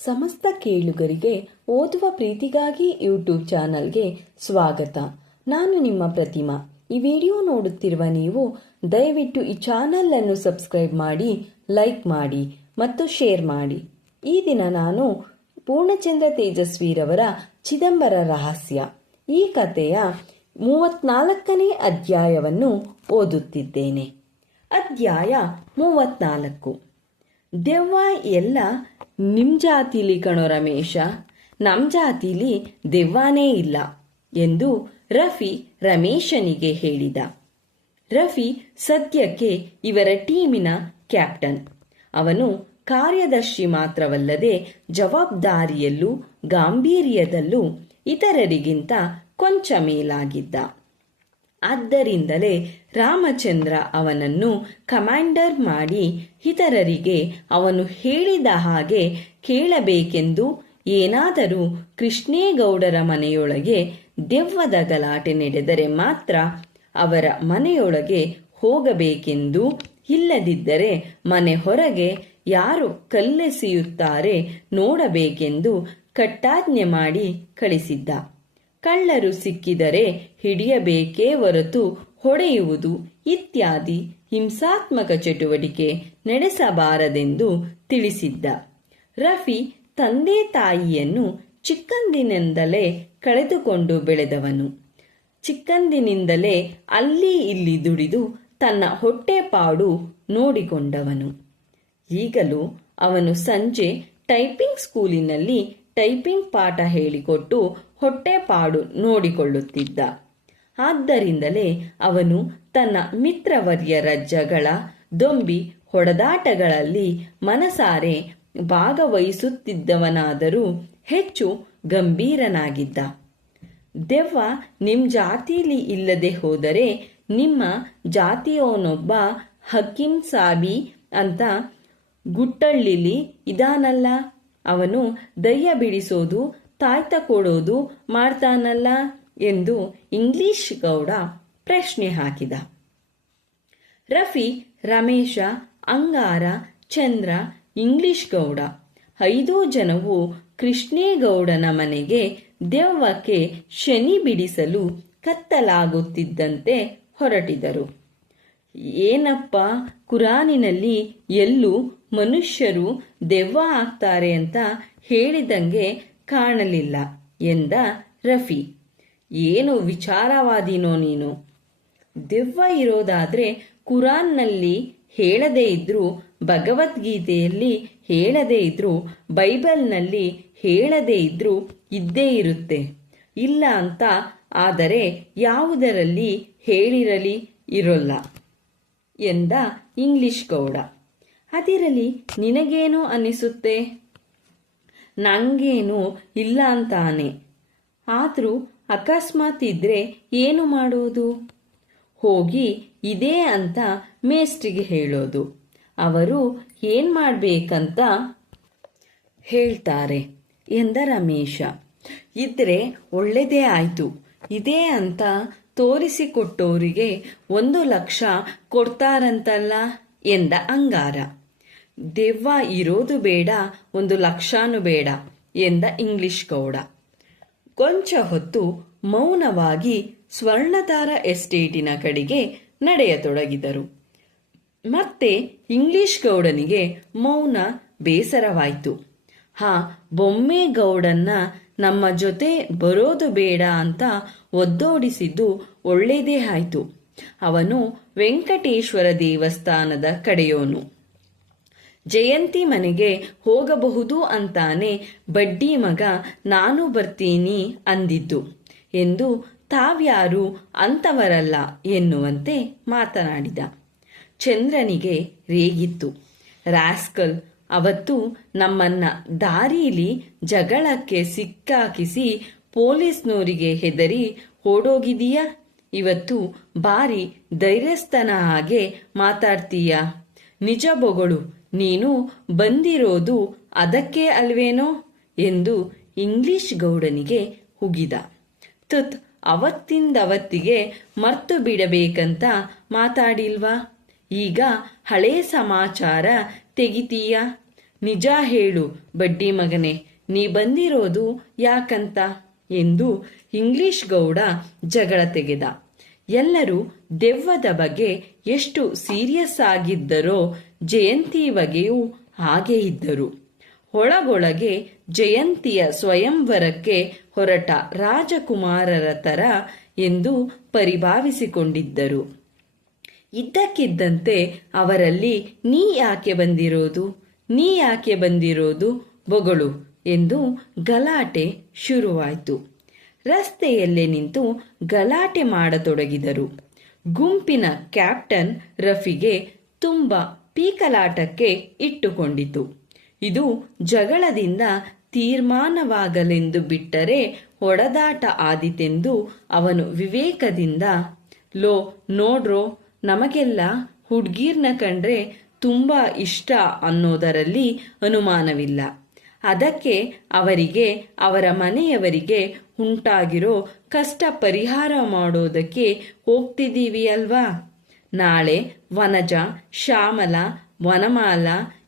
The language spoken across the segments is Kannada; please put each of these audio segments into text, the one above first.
ಸಮಸ್ತ ಕೇಳುಗರಿಗೆ ಓದುವ ಪ್ರೀತಿಗಾಗಿ ಯೂಟ್ಯೂಬ್ ಚಾನಲ್ಗೆ ಸ್ವಾಗತ. ನಾನು ನಿಮ್ಮ ಪ್ರತಿಮಾ. ಈ ವಿಡಿಯೋ ನೋಡುತ್ತಿರುವ ನೀವು ದಯವಿಟ್ಟು ಈ ಚಾನಲನ್ನು ಸಬ್ಸ್ಕ್ರೈಬ್ ಮಾಡಿ, ಲೈಕ್ ಮಾಡಿ ಮತ್ತು ಶೇರ್ ಮಾಡಿ. ಈ ದಿನ ನಾನು ಪೂರ್ಣಚಂದ್ರ ತೇಜಸ್ವಿರವರ ಚಿದಂಬರ ರಹಸ್ಯ. ಈ ಕಥೆಯ ಮೂವತ್ನಾಲ್ಕನೇ ಅಧ್ಯಾಯವನ್ನು ಓದುತ್ತಿದ್ದೇನೆ. ಅಧ್ಯಾಯ ಮೂವತ್ನಾಲ್ಕು. ದೆವ್ವ ಎಲ್ಲ ನಿಮ್ ಜಾತಿಲಿ ಕಣೋ ರಮೇಶ. ನಮ್ ಜಾತಿಲಿ ದೆವ್ವಾನೇ ಇಲ್ಲ ಎಂದು ರಫಿ ರಮೇಶನಿಗೆ ಹೇಳಿದ. ರಫಿ ಸದ್ಯಕ್ಕೆ ಇವರ ಟೀಮಿನ ಕ್ಯಾಪ್ಟನ್. ಅವನು ಕಾರ್ಯದರ್ಶಿ ಮಾತ್ರವಲ್ಲದೆ ಜವಾಬ್ದಾರಿಯಲ್ಲೂ, ಗಾಂಭೀರ್ಯದಲ್ಲೂ ಇತರರಿಗಿಂತ ಕೊಂಚ ಮೇಲಾಗಿದ್ದ. ಆದ್ದರಿಂದಲೇ ರಾಮಚಂದ್ರ ಅವನನ್ನು ಕಮಾಂಡರ್ ಮಾಡಿ ಇತರರಿಗೆ ಅವನು ಹೇಳಿದ ಹಾಗೆ ಕೇಳಬೇಕೆಂದು ಏನಾದರೂ ಕೃಷ್ಣೇಗೌಡರ ಮನೆಯೊಳಗೆ ದೆವ್ವದ ಗಲಾಟೆ ನಡೆದರೆ ಮಾತ್ರ ಅವರ ಮನೆಯೊಳಗೆ ಹೋಗಬೇಕೆಂದು ಇಲ್ಲದಿದ್ದರೆ ಮನೆ ಹೊರಗೆ ಯಾರು ಕಲ್ಲೆಸೆಯುತ್ತಾರೆ ನೋಡಬೇಕೆಂದು ಕಟ್ಟಾಜ್ಞೆ ಮಾಡಿ ಕಳಿಸಿದ್ದ. ಕಳ್ಳರು ಸಿಕ್ಕಿದರೆ ಹಿಡಿಯಬೇಕೇ ಹೊರತು ಹೊಡೆಯುವುದು ಇತ್ಯಾದಿ ಹಿಂಸಾತ್ಮಕ ಚಟುವಟಿಕೆ ನಡೆಸಬಾರದೆಂದು ತಿಳಿಸಿದ್ದ. ರಫಿ ತಂದೆ ತಾಯಿಯನ್ನು ಚಿಕ್ಕಂದಿನಿಂದಲೇ ಕಳೆದುಕೊಂಡು ಬೆಳೆದವನು. ಚಿಕ್ಕಂದಿನಿಂದಲೇ ಅಲ್ಲಿ ಇಲ್ಲಿ ದುಡಿದು ತನ್ನ ಹೊಟ್ಟೆಪಾಡು ನೋಡಿಕೊಂಡವನು. ಈಗಲೂ ಅವನು ಸಂಜೆ ಟೈಪಿಂಗ್ ಸ್ಕೂಲಿನಲ್ಲಿ ಟೈಪಿಂಗ್ ಪಾಠ ಹೇಳಿಕೊಟ್ಟು ಹೊಟ್ಟೆಪಾಡು ನೋಡಿಕೊಳ್ಳುತ್ತಿದ್ದ. ಆದ್ದರಿಂದಲೇ ಅವನು ತನ್ನ ಮಿತ್ರವರ್ಯರ ಜಗಳ, ದೊಂಬಿ, ಹೊಡೆದಾಟಗಳಲ್ಲಿ ಮನಸಾರೆ ಭಾಗವಹಿಸುತ್ತಿದ್ದವನಾದರೂ ಹೆಚ್ಚು ಗಂಭೀರನಾಗಿದ್ದ. ದೆವ್ವ, ನಿಮ್ ಜಾತಿಲಿ ಇಲ್ಲದೆ ಹೋದರೆ ನಿಮ್ಮ ಜಾತಿಯವನೊಬ್ಬ ಹಕೀಂ ಸಾಬಿ ಅಂತ ಗುಟ್ಟಳ್ಳಿಲಿ ಇದಾನಲ್ಲ. ಅವನು ದಯ್ಯ ಬಿಡಿಸೋದು ತಾಯ್ತ ಕೊಡೋದು ಮಾಡ್ತಾನಲ್ಲ ಎಂದು ಇಂಗ್ಲಿಷ್ ಗೌಡ ಪ್ರಶ್ನೆ ಹಾಕಿದ. ರಫಿ, ರಮೇಶ, ಅಂಗಾರ, ಚಂದ್ರ, ಇಂಗ್ಲಿಷ್ ಗೌಡ ಐದೂ ಜನವು ಕೃಷ್ಣೇಗೌಡನ ಮನೆಗೆ ದೆವ್ವಕ್ಕೆ ಶನಿ ಬಿಡಿಸಲು ಕತ್ತಲಾಗುತ್ತಿದ್ದಂತೆ ಹೊರಟಿದರು. ಏನಪ್ಪ, ಕುರಾನಿನಲ್ಲಿ ಎಲ್ಲೂ ಮನುಷ್ಯರು ದೆವ್ವ ಆಗ್ತಾರೆ ಅಂತ ಹೇಳಿದಂಗೆ ಕಾಣಲಿಲ್ಲ ಎಂದ ರಫಿ. ಏನು ವಿಚಾರವಾದಿನೋ ನೀನು? ದೆವ್ವ ಇರೋದಾದ್ರೆ ಕುರಾನ್ನಲ್ಲಿ ಹೇಳದೇ ಇದ್ರೂ, ಭಗವದ್ಗೀತೆಯಲ್ಲಿ ಹೇಳದೇ ಇದ್ರೂ, ಬೈಬಲ್ನಲ್ಲಿ ಹೇಳದೇ ಇದ್ರೂ ಇದ್ದೇ ಇರುತ್ತೆ. ಇಲ್ಲ ಅಂತ ಆದರೆ ಯಾವುದರಲ್ಲಿ ಹೇಳಿರಲಿ ಇರೋಲ್ಲ ಎಂದ ಇಂಗ್ಲಿಷ್ ಗೌಡ. ಅದಿರಲಿ, ನಿನಗೇನು ಅನಿಸುತ್ತೆ? ನಂಗೇನು ಇಲ್ಲ ಅಂತಾನೆ. ಆದರೂ ಅಕಸ್ಮಾತ್ ಇದ್ರೆ ಏನು ಮಾಡೋದು? ಹೋಗಿ ಇದೆ ಅಂತ ಮೇಸ್ಟ್ರಿಗೆ ಹೇಳೋದು. ಅವರು ಏನ್ ಮಾಡಬೇಕಂತ ಹೇಳ್ತಾರೆ ಎಂದ ರಮೇಶ. ಇದ್ರೆ ಒಳ್ಳೆದೇ ಆಯ್ತು. ಇದೆ ಅಂತ ತೋರಿಸಿಕೊಟ್ಟವರಿಗೆ ಒಂದು ಲಕ್ಷ ಕೊಡ್ತಾರಂತಲ್ಲ ಎಂದ ಅಂಗಾರ. ದೆವ್ವ ಇರೋದು ಬೇಡ, ಒಂದು ಲಕ್ಷಾನು ಬೇಡ ಎಂದ ಇಂಗ್ಲಿಷ್ ಗೌಡ. ಕೊಂಚ ಹೊತ್ತು ಮೌನವಾಗಿ ಸ್ವರ್ಣತಾರ ಎಸ್ಟೇಟಿನ ಕಡೆಗೆ ನಡೆಯತೊಡಗಿದರು. ಮತ್ತೆ ಇಂಗ್ಲಿಷ್ ಗೌಡನಿಗೆ ಮೌನ ಬೇಸರವಾಯಿತು. ಹಾ ಬೊಮ್ಮೇಗೌಡನ್ನ ನಮ್ಮ ಜೊತೆ ಬರೋದು ಬೇಡ ಅಂತ ಒದ್ದೋಡಿಸಿದ್ದು ಒಳ್ಳೇದೇ ಆಯ್ತು. ಅವನು ವೆಂಕಟೇಶ್ವರ ದೇವಸ್ಥಾನದ ಕಡೆಯೋನು. ಜಯಂತಿ ಮನೆಗೆ ಹೋಗಬಹುದು ಅಂತಾನೆ ಬಡ್ಡಿ ಮಗ, ನಾನು ಬರ್ತೀನಿ ಅಂದಿದ್ದು ಎಂದು ತಾವ್ಯಾರು ಅಂತವರಲ್ಲ ಎನ್ನುವಂತೆ ಮಾತನಾಡಿದ. ಚಂದ್ರನಿಗೆ ರೇಗಿತ್ತು. ರಾಸ್ಕಲ್ ಅವತ್ತು ನಮ್ಮನ್ನ ದಾರೀಲಿ ಜಗಳಕ್ಕೆ ಸಿಕ್ಕಾಕಿಸಿ ಪೊಲೀಸ್ನೋರಿಗೆ ಹೆದರಿ ಓಡೋಗಿದೀಯ ಇವತ್ತು ಬಾರಿ ಧೈರ್ಯಸ್ಥನ ಹಾಗೆ ಮಾತಾಡ್ತೀಯ? ನಿಜ ಬೊಗಳು ನೀನು ಬಂದಿರೋದು ಅದಕ್ಕೆ ಅಲ್ವೇನೋ ಎಂದು ಇಂಗ್ಲಿಷ್ ಗೌಡನಿಗೆ ಹುಗಿದ. ತುತ್, ಅವತ್ತಿಂದವತ್ತಿಗೆ ಮರ್ತು ಬಿಡಬೇಕಂತ ಮಾತಾಡಿಲ್ವಾ? ಈಗ ಹಳೇ ಸಮಾಚಾರ ತೆಗಿತೀಯ? ನಿಜ ಹೇಳು ಬಡ್ಡಿ ಮಗನೆ, ನೀ ಬಂದಿರೋದು ಯಾಕಂತ ಎಂದು ಇಂಗ್ಲಿಷ್ ಗೌಡ ಜಗಳ ತೆಗೆದ. ಎಲ್ಲರೂ ದೆವ್ವದ ಬಗ್ಗೆ ಎಷ್ಟು ಸೀರಿಯಸ್ ಆಗಿದ್ದರೋ ಜಯಂತಿ ಬಗೆಯೂ ಹಾಗೆ ಇದ್ದರು. ಒಳಗೊಳಗೆ ಜಯಂತಿಯ ಸ್ವಯಂವರಕ್ಕೆ ಹೊರಟ ರಾಜಕುಮಾರರ ತರ ಎಂದು ಪರಿಭಾವಿಸಿಕೊಂಡಿದ್ದರು. ಇದ್ದಕ್ಕಿದ್ದಂತೆ ಅವರಲ್ಲಿ, ನೀ ಯಾಕೆ ಬಂದಿರೋದು? ನೀ ಯಾಕೆ ಬಂದಿರೋದು? ಬೊಗಳು ಎಂದು ಗಲಾಟೆ ಶುರುವಾಯಿತು. ರಸ್ತೆಯಲ್ಲೇ ನಿಂತು ಗಲಾಟೆ ಮಾಡತೊಡಗಿದರು. ಗುಂಪಿನ ಕ್ಯಾಪ್ಟನ್ ರಫಿಗೆ ತುಂಬ ಪೀಕಲಾಟಕ್ಕೆ ಇಟ್ಟುಕೊಂಡಿತು. ಇದು ಜಗಳದಿಂದ ತೀರ್ಮಾನವಾಗಲೆಂದು ಬಿಟ್ಟರೆ ಹೊಡೆದಾಟ ಆದಿತೆಂದು ಅವನು ವಿವೇಕದಿಂದ, ಲೋ, ನೋಡ್ರೋ, ನಮಗೆಲ್ಲ ಹುಡ್ಗೀರ್ನ ಕಂಡ್ರೆ ತುಂಬ ಇಷ್ಟ ಅನ್ನೋದರಲ್ಲಿ ಅನುಮಾನವಿಲ್ಲ. ಅದಕ್ಕೆ ಅವರಿಗೆ, ಅವರ ಮನೆಯವರಿಗೆ ಉಂಟಾಗಿರೋ ಕಷ್ಟ ಪರಿಹಾರ ಮಾಡೋದಕ್ಕೆ ಹೋಗ್ತಿದ್ದೀವಿ ಅಲ್ವಾ? ನಾಳೆ ವನಜ, ಶ್ಯಾಮಲ, ವನಮಾಲ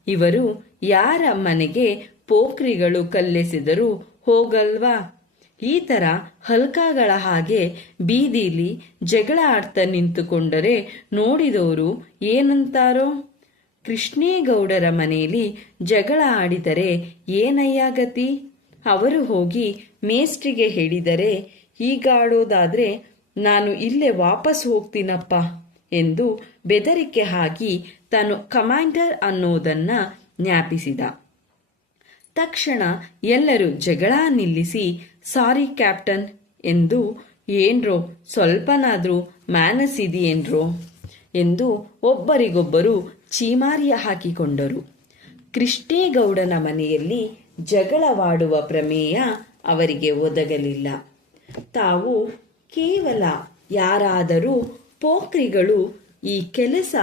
ಇವರು ಯಾರ ಮನೆಗೆ ಪೋಖ್ರಿಗಳು ಕಲ್ಲೆಸೆದರೂ ಹೋಗಲ್ವಾ? ಈ ಥರ ಹಲ್ಕಾಗಳ ಹಾಗೆ ಬೀದಿಲಿ ಜಗಳ ಆಡ್ತಾ ನಿಂತುಕೊಂಡರೆ ನೋಡಿದವರು ಏನಂತಾರೋ? ಕೃಷ್ಣೇಗೌಡರ ಮನೆಯಲ್ಲಿ ಜಗಳ ಆಡಿದರೆ ಏನಯ್ಯ ಗತಿ? ಅವರು ಹೋಗಿ ಮೇಸ್ಟ್ರಿಗೆ ಹೇಳಿದರೆ ಹೀಗಾಡೋದಾದರೆ ನಾನು ಇಲ್ಲೇ ವಾಪಸ್ ಹೋಗ್ತೀನಪ್ಪ. ಎಂದು ಬೆದರಿಕೆ ಹಾಕಿ ತಾನು ಕಮಾಂಡರ್ ಅನ್ನೋದನ್ನ ಜ್ಞಾಪಿಸಿದ. ತಕ್ಷಣ ಎಲ್ಲರೂ ಜಗಳ ನಿಲ್ಲಿಸಿ, ಸಾರಿ ಕ್ಯಾಪ್ಟನ್ ಎಂದು ಏನ್ರೋ ಸ್ವಲ್ಪನಾದರೂ ಮ್ಯಾನಸ್ ಇದೆಯೇನ್ರೋ ಎಂದು ಒಬ್ಬರಿಗೊಬ್ಬರು ಚೀಮಾರಿಯ ಹಾಕಿಕೊಂಡರು. ಕೃಷ್ಣೇಗೌಡನ ಮನೆಯಲ್ಲಿ ಜಗಳವಾಡುವ ಪ್ರಮೇಯ ಅವರಿಗೆ ಒದಗಲಿಲ್ಲ. ತಾವು ಕೇವಲ ಯಾರಾದರೂ ಪೋಖ್ರಿಗಳು ಈ ಕೆಲಸ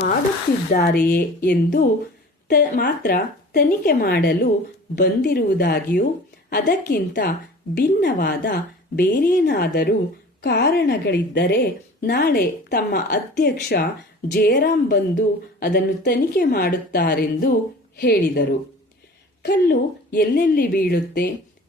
ಮಾಡುತ್ತಿದ್ದಾರೆಯೇ ಎಂದು ತ ಮಾತ್ರ ತನಿಖೆ ಮಾಡಲು ಬಂದಿರುವುದಾಗಿಯೂ ಅದಕ್ಕಿಂತ ಭಿನ್ನವಾದ ಬೇರೇನಾದರೂ ಕಾರಣಗಳಿದ್ದರೆ ನಾಳೆ ತಮ್ಮ ಅಧ್ಯಕ್ಷ ಜಯರಾಮ್ ಬಂದು ಅದನ್ನು ತನಿಖೆ ಮಾಡುತ್ತಾರೆಂದು ಹೇಳಿದರು. ಕಲ್ಲು ಎಲ್ಲೆಲ್ಲಿ ಬೀಳುತ್ತೆ?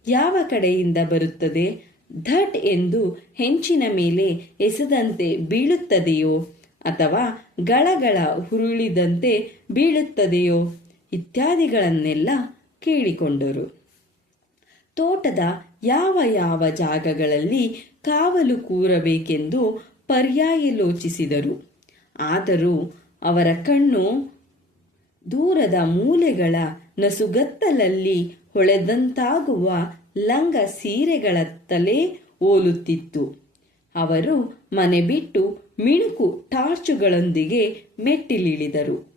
ಯಾವ ಕಡೆಯಿಂದ ಬರುತ್ತದೆ? ಧಟ್ ಎಂದು ಹೆಂಚಿನ ಮೇಲೆ ಎಸೆದಂತೆ ಬೀಳುತ್ತದೆಯೋ ಅಥವಾ ಗಳಗಳ ಹುರುಳಿದಂತೆ ಬೀಳುತ್ತದೆಯೋ ಇತ್ಯಾದಿಗಳನ್ನೆಲ್ಲ ಕೇಳಿಕೊಂಡರು. ತೋಟದ ಯಾವ ಯಾವ ಜಾಗಗಳಲ್ಲಿ ಕಾವಲು ಕೂರಬೇಕೆಂದು ಪರ್ಯಾಯಲೋಚಿಸಿದರು ಆದರೂ ಅವರ ಕಣ್ಣು ದೂರದ ಮೂಲೆಗಳ ನಸುಗತ್ತಲಲ್ಲಿ ಹೊಳೆದಂತಾಗುವ ಲಂಗ ಸೀರೆಗಳತ್ತಲೇ ಓಲುತ್ತಿತ್ತು. ಅವರು ಮನೆ ಬಿಟ್ಟು ಮಿಣುಕು ಟಾರ್ಚುಗಳೊಂದಿಗೆ ಮೆಟ್ಟಿಲಿಳಿದರು.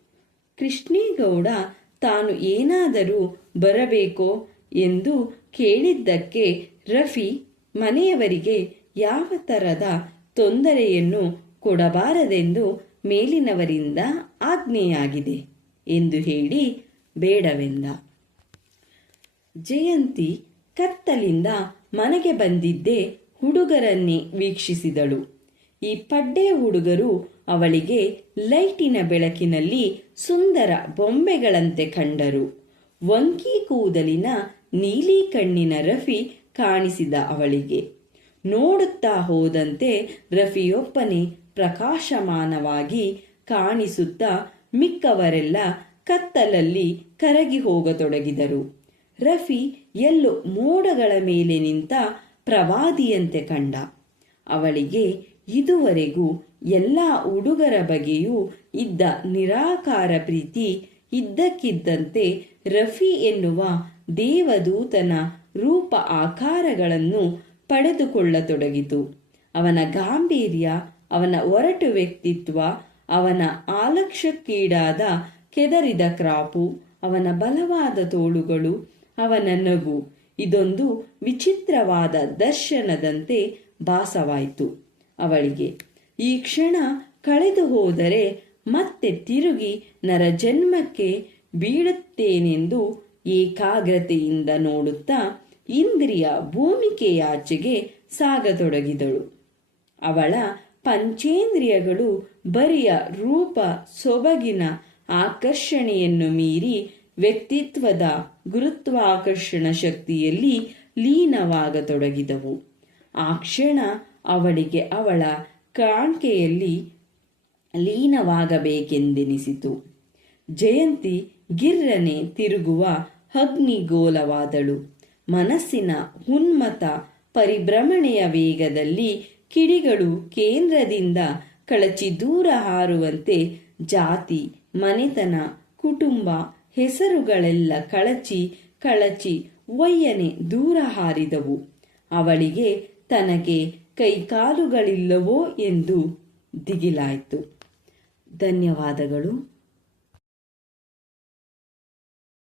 ಕೃಷ್ಣೇಗೌಡ, ತಾನು ಏನಾದರೂ ಬರಬೇಕೋ? ಎಂದು ಕೇಳಿದ್ದಕ್ಕೆ ರಫಿ, ಮನೆಯವರಿಗೆ ಯಾವ ತರದ ತೊಂದರೆಯನ್ನು ಕೊಡಬಾರದೆಂದು ಮೇಲಿನವರಿಂದ ಆಜ್ಞೆಯಾಗಿದೆ ಎಂದು ಹೇಳಿ, ಬೇಡವೆಂದ. ಜಯಂತಿ ಕತ್ತಲಿಂದ ಮನೆಗೆ ಬಂದಿದ್ದೇ ಹುಡುಗರನ್ನೇ ವೀಕ್ಷಿಸಿದಳು. ಈ ಪಡ್ಡೆ ಹುಡುಗರು ಅವಳಿಗೆ ಲೈಟಿನ ಬೆಳಕಿನಲ್ಲಿ ಸುಂದರ ಬೊಂಬೆಗಳಂತೆ ಕಂಡರು. ವಂಕಿ ಕೂದಲಿನ ನೀಲಿ ಕಣ್ಣಿನ ರಫಿ ಕಾಣಿಸಿದ ಅವಳಿಗೆ. ನೋಡುತ್ತಾ ಹೋದಂತೆ ರಫಿಯೊಪ್ಪನೆ ಪ್ರಕಾಶಮಾನವಾಗಿ ಕಾಣಿಸುತ್ತಾ ಮಿಕ್ಕವರೆಲ್ಲ ಕತ್ತಲಲ್ಲಿ ಕರಗಿ ಹೋಗತೊಡಗಿದರು. ರಫಿ ಎಲ್ಲೋ ಮೋಡಗಳ ಮೇಲೆ ನಿಂತ ಪ್ರವಾದಿಯಂತೆ ಕಂಡ. ಅವಳಿಗೆ ಇದುವರೆಗೂ ಎಲ್ಲ ಹುಡುಗರ ಬಗೆಯೂ ಇದ್ದ ನಿರಾಕಾರ ಪ್ರೀತಿ ಇದ್ದಕ್ಕಿದ್ದಂತೆ ರಫಿ ಎನ್ನುವ ದೇವದೂತನ ರೂಪ ಆಕಾರಗಳನ್ನು ಪಡೆದುಕೊಳ್ಳತೊಡಗಿತು. ಅವನ ಗಾಂಭೀರ್ಯ, ಅವನ ಒರಟು ವ್ಯಕ್ತಿತ್ವ, ಅವನ ಆಲಕ್ಷ್ಯಕ್ಕೀಡಾದ ಕೆದರಿದ ಕ್ರಾಪು, ಅವನ ಬಲವಾದ ತೋಳುಗಳು ಅವನ ನಗು. ಇದೊಂದು ವಿಚಿತ್ರವಾದ ದರ್ಶನದಂತೆ ಭಾಸವಾಯಿತು ಅವಳಿಗೆ. ಈ ಕ್ಷಣ ಕಳೆದು ಹೋದರೆ ಮತ್ತೆ ತಿರುಗಿ ನರಜನ್ಮಕ್ಕೆ ಬೀಳುತ್ತೇನೆಂದು ಏಕಾಗ್ರತೆಯಿಂದ ನೋಡುತ್ತಾ ಇಂದ್ರಿಯ ಭೂಮಿಕೆಯಾಚೆಗೆ ಸಾಗತೊಡಗಿದಳು. ಅವಳ ಪಂಚೇಂದ್ರಿಯಗಳು ಬರಿಯ ರೂಪ ಸೊಬಗಿನ ಆಕರ್ಷಣೆಯನ್ನು ಮೀರಿ ವ್ಯಕ್ತಿತ್ವದ ಗುರುತ್ವಾಕರ್ಷಣ ಶಕ್ತಿಯಲ್ಲಿ ಲೀನವಾಗತೊಡಗಿದವು. ಆ ಕ್ಷಣ ಅವಳಿಗೆ ಅವಳ ಕಾಣ್ಕೆಯಲ್ಲಿ ಲೀನವಾಗಬೇಕೆಂದೆನಿಸಿತು. ಜಯಂತಿ ಗಿರ್ರನೆ ತಿರುಗುವ ಅಗ್ನಿಗೋಲವಾದಳು. ಮನಸ್ಸಿನ ಉನ್ಮತ ಪರಿಭ್ರಮಣೆಯ ವೇಗದಲ್ಲಿ ಕಿಡಿಗಳು ಕೇಂದ್ರದಿಂದ ಕಳಚಿ ದೂರ ಹಾರುವಂತೆ ಜಾತಿ, ಮನೆತನ, ಕುಟುಂಬ ಹೆಸರುಗಳೆಲ್ಲ ಕಳಚಿ ಕಳಚಿ ಒಯ್ಯನೆ ದೂರ ಹಾರಿದವು. ಅವಳಿಗೆ ತನಗೆ ಕೈಕಾಲುಗಳಿಲ್ಲವೋ? ಎಂದು ದಿಗಿಲಾಯಿತು. ಧನ್ಯವಾದಗಳು.